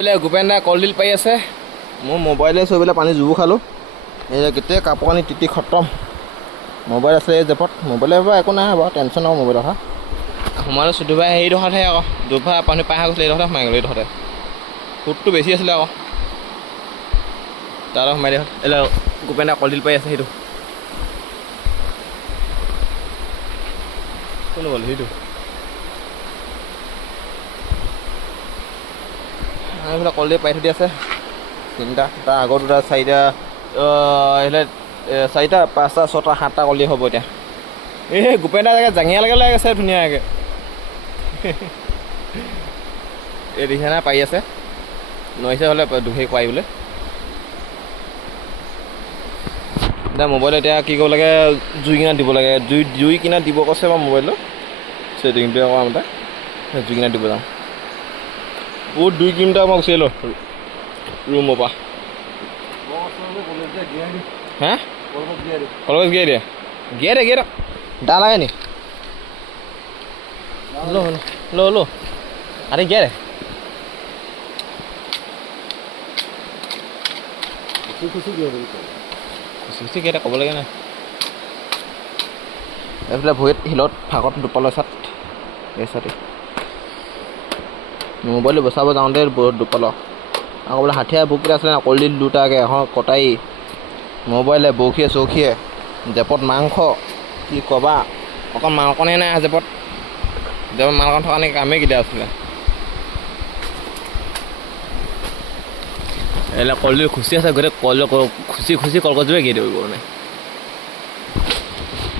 গোপেন দা কলডিল পাই আছে মোৰ মোবাইলে চবিলে পানী জুবু খালো এই কেতিয়া কাপোৰ কানি তিতি খতম মোবাইল আছে এই জেপত মোবাইলৰ পৰা একো নাই বাৰু টেনশ্যন নহয় মোবাইলৰ কথা সোমালো চুদুবাই সেইডোখৰতহে আকৌ দুভা পানী পাই গৈছিলে এইডোখৰতে সোমাই গ'লো এইডোখৰতে ফুটটো বেছি আছিলে আকৌ তাৰ সোমাই দিয়া এলা গোপেন দা কলডিল পাই আছে সেইটো কোন গ'ল সেইটো এইফালে কলডিল পাই থৈ আছে তিনিটা তাৰ আগত দুটা চাৰিটা এইফালে চাৰিটা পাঁচটা ছটা সাতটা কলডিল হ'ব এতিয়া এই গোপেন দা জেগা জাঙিয়ালৈকে লৈ গৈছে ধুনীয়াকৈ এই দিখানা পাই আছে নৈছে হ'লে দুখেই খুৱাই বোলে এতিয়া মোবাইল এতিয়া কি কৰিব লাগে জুই কিনা দিব লাগে জুই কিনা দিব কৈছে বাৰু মোবাইলটো ছেটিংটোৱে কৰা মতে জুই কিনা দিব যাওঁ বহুত 2 কিলোমিটাৰ মই গুচি আহিলোঁ ৰুমৰ পৰা হা কলগছ গিয়াই দিয়ে গিয়াই দে দা লাগে নি লো আরে গিয়াই দে খুচি গিয়াই দে ক'ব লাগে নাই এইফালে ভৰিত শিলত ফাকত দুপালৰ চাট এই চাটে মোবাইল বচাব যাওঁতে বহুত দুপালৰ আকৌ বোলে হাঠিয়া বুককেইটা আছিলে না কলডিল দুটাকৈ এখন কটাই মোবাইলে বৰশীয়ে চৰশীয়ে জেপত মাংস কি ক'বা অকণ মাংসকণে নাই জেপত মাংস থকা নে কামেই কেতিয়া আছিলে এইবিলাক কলডিল খুচি আছে গোটেই খুচি কলগছজোৰে গিয়ে দিব মানে